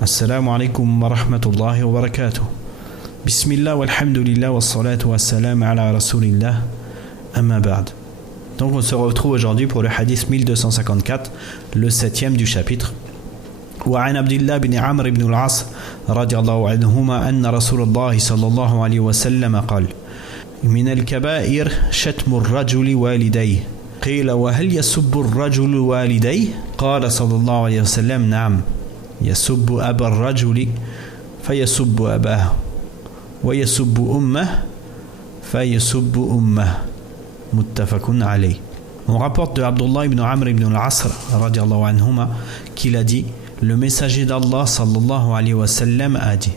Assalamu alaikum wa rahmatullahi wa barakatuh. Bismillah walhamdulillah wa salatu wa salam ala rasulillah amma ba'd. Donc on se retrouve aujourd'hui pour le hadith 1254, le 7e du chapitre. وعن عبد الله بن عمرو بن العاص رضي الله عنهما أن رسول الله صلى الله عليه وسلم قال: من الكبائر شتم الرجل والديه. قيل: وهل يسب الرجل والديه؟ قال صلى الله عليه وسلم: نعم، يسب أبا الرجل فيسب أباه ويسب أمه فيسب أمه متفق عليه. On rapporte de Abdullah ibn Amr ibn al-As radiallahu anhuma qu'il a dit: le messager d'Allah sallallahu alayhi wa sallam a dit: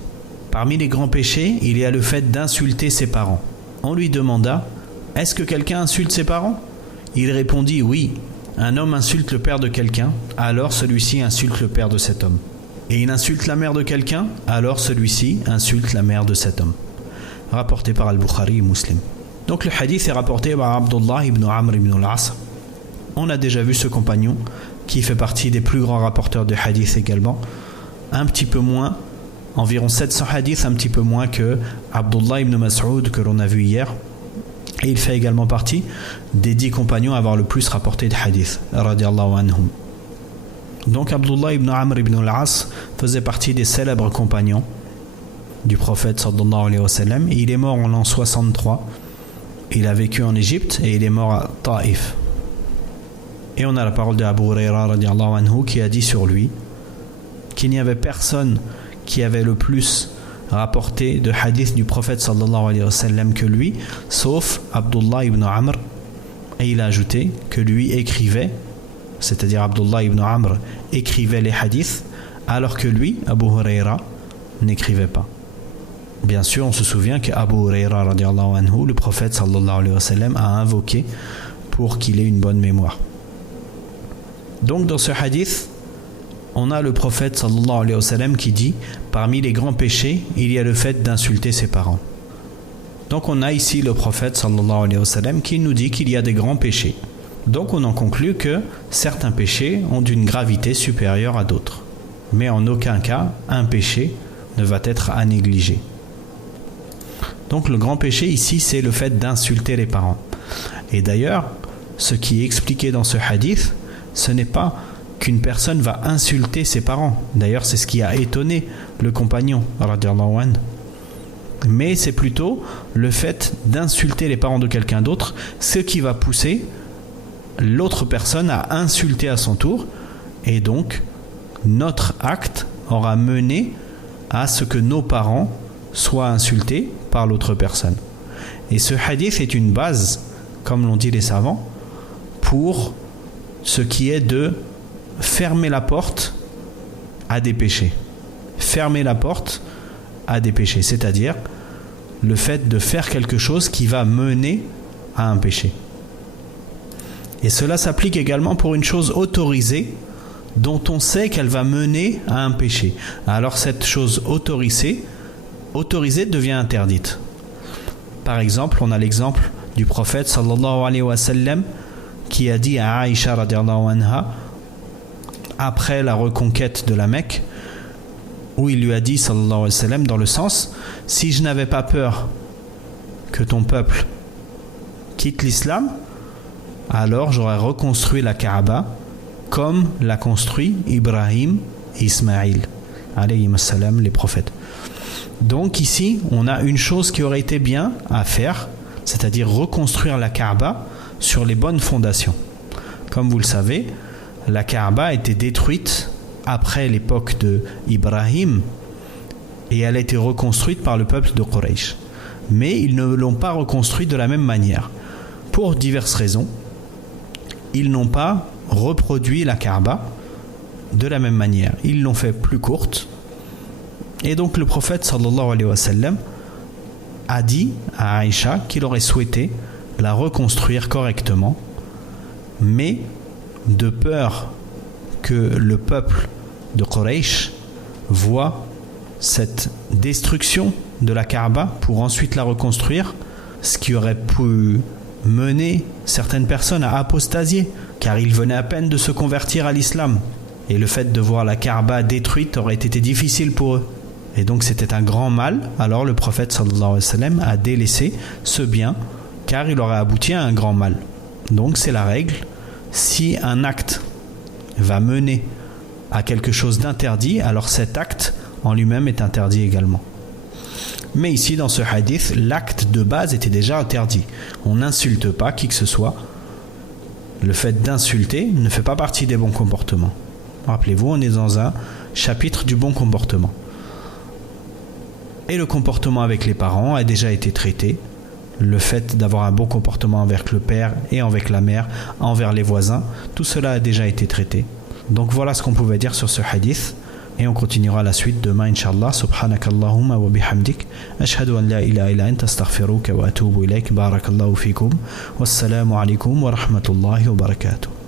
parmi les grands péchés, il y a le fait d'insulter ses parents. On lui demanda: est-ce que quelqu'un insulte ses parents? Il répondit: oui, un homme insulte le père de quelqu'un, alors celui-ci insulte le père de cet homme. Et il insulte la mère de quelqu'un, alors celui-ci insulte la mère de cet homme. Rapporté par Al-Bukhari et Muslim. Donc le hadith est rapporté par Abdullah ibn Amr ibn al-As. On a déjà vu ce compagnon qui fait partie des plus grands rapporteurs de hadith également. Un petit peu moins, environ 700 hadiths, un petit peu moins que Abdullah ibn Mas'ud que l'on a vu hier. Et il fait également partie des 10 compagnons à avoir le plus rapporté de hadith, radiallahu anhum. Donc Abdullah ibn Amr ibn al-As faisait partie des célèbres compagnons du prophète sallallahu alayhi wa sallam. Il est mort en l'an 63. Il a vécu en Égypte et il est mort à Taïf. Et on a la parole de Abu Huraira radiallahu anhu qui a dit sur lui qu'il n'y avait personne qui avait le plus rapporté de hadith du prophète sallallahu alayhi wa sallam que lui, sauf Abdullah ibn Amr. Et il a ajouté que lui écrivait, c'est-à-dire Abdullah ibn Amr écrivait les hadiths, alors que lui, Abu Huraira, n'écrivait pas. Bien sûr, on se souvient qu'Abu Huraira radiallahu anhu, le prophète sallallahu alayhi wa sallam, a invoqué pour qu'il ait une bonne mémoire. Donc dans ce hadith, on a le prophète sallallahu alayhi wa sallam qui dit: parmi les grands péchés, il y a le fait d'insulter ses parents. Donc on a ici le prophète sallallahu alayhi wa sallam qui nous dit qu'il y a des grands péchés. Donc on en conclut que certains péchés ont d'une gravité supérieure à d'autres. Mais en aucun cas, un péché ne va être à négliger. Donc le grand péché ici, c'est le fait d'insulter les parents. Et d'ailleurs, ce qui est expliqué dans ce hadith, ce n'est pas qu'une personne va insulter ses parents. D'ailleurs, c'est ce qui a étonné le compagnon, radiallahu anhu. Mais c'est plutôt le fait d'insulter les parents de quelqu'un d'autre, ce qui va pousser l'autre personne à insulter à son tour. Et donc, notre acte aura mené à ce que nos parents soient insultés par l'autre personne. Et ce hadith est une base, comme l'ont dit les savants, pour ce qui est de fermer la porte à des péchés. Fermer la porte à des péchés, c'est-à-dire le fait de faire quelque chose qui va mener à un péché. Et cela s'applique également pour une chose autorisée dont on sait qu'elle va mener à un péché. Alors cette chose autorisée devient interdite. Par exemple, on a l'exemple du prophète sallallahu alayhi wa sallam qui a dit à Aïcha radiallahu anha après la reconquête de la Mecque, où il lui a dit sallallahu alayhi wa sallam dans le sens: si je n'avais pas peur que ton peuple quitte l'islam, alors j'aurais reconstruit la Kaaba comme l'a construit Ibrahim et Ismaïl alayhi salam, les prophètes. Donc ici on a une chose qui aurait été bien à faire, c'est-à-dire reconstruire la Kaaba sur les bonnes fondations. Comme vous le savez, la Kaaba a été détruite après l'époque de Ibrahim et elle a été reconstruite par le peuple de Quraysh. Mais ils ne l'ont pas reconstruite de la même manière. Pour diverses raisons, ils n'ont pas reproduit la Kaaba de la même manière. Ils l'ont fait plus courte. Et donc le prophète sallallahu alayhi wa sallam a dit à Aïcha qu'il aurait souhaité la reconstruire correctement, mais de peur que le peuple de Quraysh voit cette destruction de la Kaaba pour ensuite la reconstruire, ce qui aurait pu mener certaines personnes à apostasier, car ils venaient à peine de se convertir à l'islam. et le fait de voir la Kaaba détruite aurait été difficile pour eux. Et donc c'était un grand mal. Alors le prophète sallallahu alayhi wa sallam a délaissé ce bien car il aurait abouti à un grand mal. Donc c'est la règle. Si un acte va mener à quelque chose d'interdit, alors cet acte en lui-même est interdit également. Mais ici dans ce hadith, l'acte de base était déjà interdit. On n'insulte pas qui que ce soit. Le fait d'insulter ne fait pas partie des bons comportements. Rappelez-vous, on est dans un chapitre du bon comportement. Et le comportement avec les parents a déjà été traité. Le fait d'avoir un bon comportement avec le père et avec la mère, envers les voisins, tout cela a déjà été traité. Donc voilà ce qu'on pouvait dire sur ce hadith. Et on continuera la suite demain, Inch'Allah. Subhanakallahumma wa bihamdik. Ashhadu an la ilaha illa anta astaghfiruka wa atubu ilayk. Barakallahu fikum. Wassalamu alaikum wa rahmatullahi wa barakatuh.